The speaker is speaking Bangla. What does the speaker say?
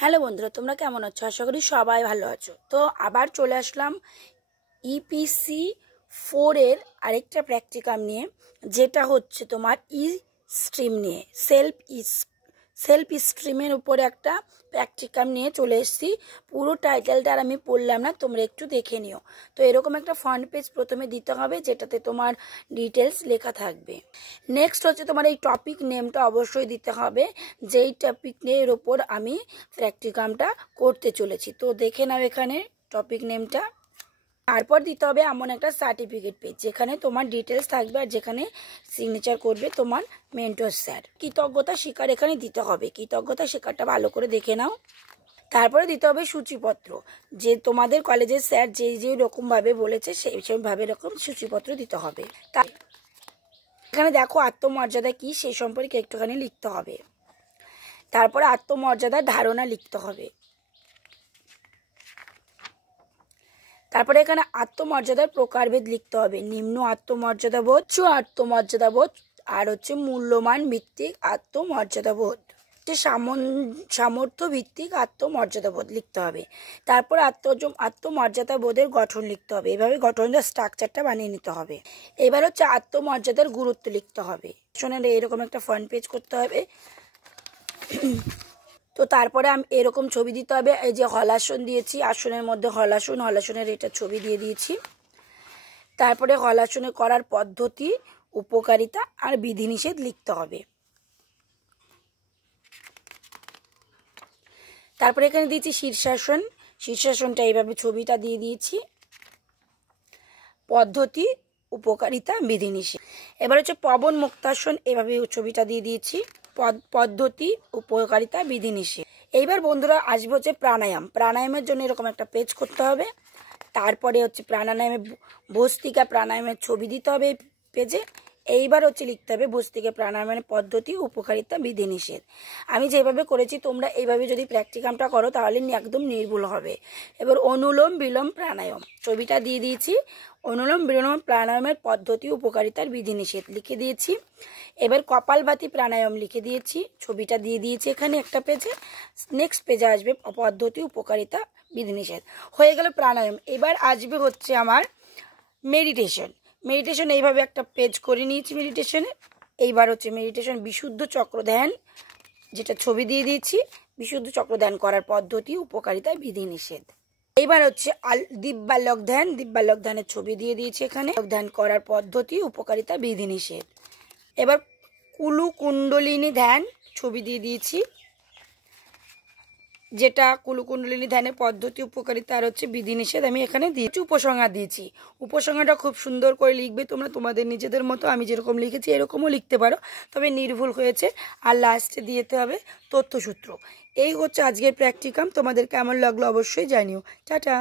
হ্যালো বন্ধুরা, তোমরা কেমন আছো? আশা করি সবাই ভালো আছো। তো আবার চলে আসলাম ইপিসি 4 এর আরেকটা প্র্যাকটিকাম নিয়ে, যেটা হচ্ছে তোমার স্ট্রিম নিয়ে সেলফ স্ট্রিমের উপরে একটা প্র্যাকটিকাম নিয়ে চলে এসেছি। পুরো টাইটেলটা আর আমি পড়লাম না, তোমরা একটু দেখে নিও। তো এরকম একটা ফ্রন্ট পেজ প্রথমে দিতে হবে, যেটাতে তোমার ডিটেলস লেখা থাকবে। নেক্সট হচ্ছে তোমার এই টপিক নেমটা অবশ্যই দিতে হবে, যেই টপিক এর ওপর আমি প্র্যাকটিকামটা করতে চলেছি। তো দেখে নাও এখানে টপিক নেমটা। তারপর দিতে হবে এমন একটা সার্টিফিকেট পেজ, যেখানে তোমার ডিটেলস থাকবে আর যেখানে সিগনেচার করবে তোমার মেন্টর স্যার। কৃতজ্ঞতা স্বীকার এখানে দিতে হবে। কৃতজ্ঞতা স্বীকারটা ভালো করে দেখে নাও। তারপরে দিতে হবে সূচিপত্র, যে তোমাদের কলেজের স্যার যে রকমভাবে বলেছে সেইভাবে এরকম সূচিপত্র দিতে হবে। তাই এখানে দেখো আত্মমর্যাদা কি সেই সম্পর্কে একটুখানি লিখতে হবে। তারপরে আত্মমর্যাদার ধারণা লিখতে হবে। তারপরে এখানে আত্মমর্যাদার প্রকারভেদ লিখতে হবে। নিম্ন আত্মমর্যাদাবোধ, উচ্চ আত্মমর্যাদাবোধ, আর হচ্ছে মূল্যমান ভিত্তিক আত্মমর্যাদাবোধ, সামর্থ্য ভিত্তিক আত্মমর্যাদাবোধ লিখতে হবে। তারপর আত্মমর্যাদাবোধের গঠন লিখতে হবে। এভাবে গঠনের স্ট্রাকচারটা বানিয়ে নিতে হবে। এবার হচ্ছে আত্মমর্যাদার গুরুত্ব লিখতে হবে। শোনেন, এরকম একটা ফ্রন্ট পেজ করতে হবে। তো তারপরে আমি এরকম ছবি দিতে হবে। এই যে হলাসন দিয়েছি, আসনের মধ্যে হলাসনের এটা ছবি দিয়ে দিয়েছি। তারপরে হলাসনে করার পদ্ধতি, উপকারিতা আর বিধিনিষেধ লিখতে হবে। তারপরে এখানে দিয়েছি শীর্ষাসনটা এইভাবে ছবিটা দিয়ে দিয়েছি। পদ্ধতি, উপকারিতা, বিধিনিষেধ। এবার হচ্ছে পবন মুক্তাসন, এভাবে ছবিটা দিয়ে দিয়েছি। পদ্ধতি, উপকারিতা, বিধিনিষেধ। এইবার বন্ধুরা আসবে হচ্ছে প্রাণায়ামের জন্য এরকম একটা পেজ করতে হবে। তারপরে হচ্ছে ভস্ত্রিকা প্রাণায়ামের ছবি দিতে হবে পেজে। এইবার হচ্ছে লিখতে হবে ভস্ত্রিকা প্রাণায়ামের পদ্ধতি, উপকারিতা, বিধিনিষেধ। আমি যেভাবে করেছি তোমরা এইভাবে যদি প্র্যাকটিকামটা করো তাহলে একদম নির্ভুল হবে। এবার অনুলোম বিলোম প্রাণায়াম ছবিটা দিয়ে দিয়েছি। অনুলোম বিলোম প্রাণায়ামের পদ্ধতি, উপকারিতার, বিধিনিষেধ লিখে দিয়েছি। এবার কপালভাতি প্রাণায়াম লিখে দিয়েছি, ছবিটা দিয়ে দিয়েছি এখানে একটা পেজে। নেক্সট পেজে আসবে পদ্ধতি, উপকারিতা, বিধিনিষেধ। হয়ে গেল প্রাণায়াম। এবার আসবে হচ্ছে আমার মেডিটেশন। এইভাবে একটা পেজ করে নিয়েছি মেডিটেশনে। এইবার হচ্ছে মেডিটেশন বিশুদ্ধ চক্র ধ্যান, যেটা ছবি দিয়ে দিয়েছি। বিশুদ্ধ চক্র ধ্যান করার পদ্ধতি, উপকারিতা, বিধিনিষেধ। এইবার হচ্ছে দিব্যালোক ধ্যানের ছবি দিয়ে দিয়েছি এখানে। ধ্যান করার পদ্ধতি, উপকারিতা, বিধিনিষেধ। এবার কুলুকুণ্ডলিনী ধ্যান ছবি দিয়ে দিয়েছি, যেটা কুলুকুণ্ডলিনী ধ্যানের পদ্ধতি, উপকারিতা আর হচ্ছে বিধিনিষেধ আমি এখানে দিয়েছি। উপসংহার দিয়েছি। উপসংহারটা খুব সুন্দর করে লিখবে তোমরা তোমাদের নিজেদের মতো। আমি যেরকম লিখেছি এরকমও লিখতে পারো, তবে নির্ভুল হয়েছে। আর লাস্টে দিতে হবে তথ্যসূত্র। এই হচ্ছে আজকের প্র্যাকটিকাম। তোমাদের কেমন লাগলো অবশ্যই জানিও। টাটা।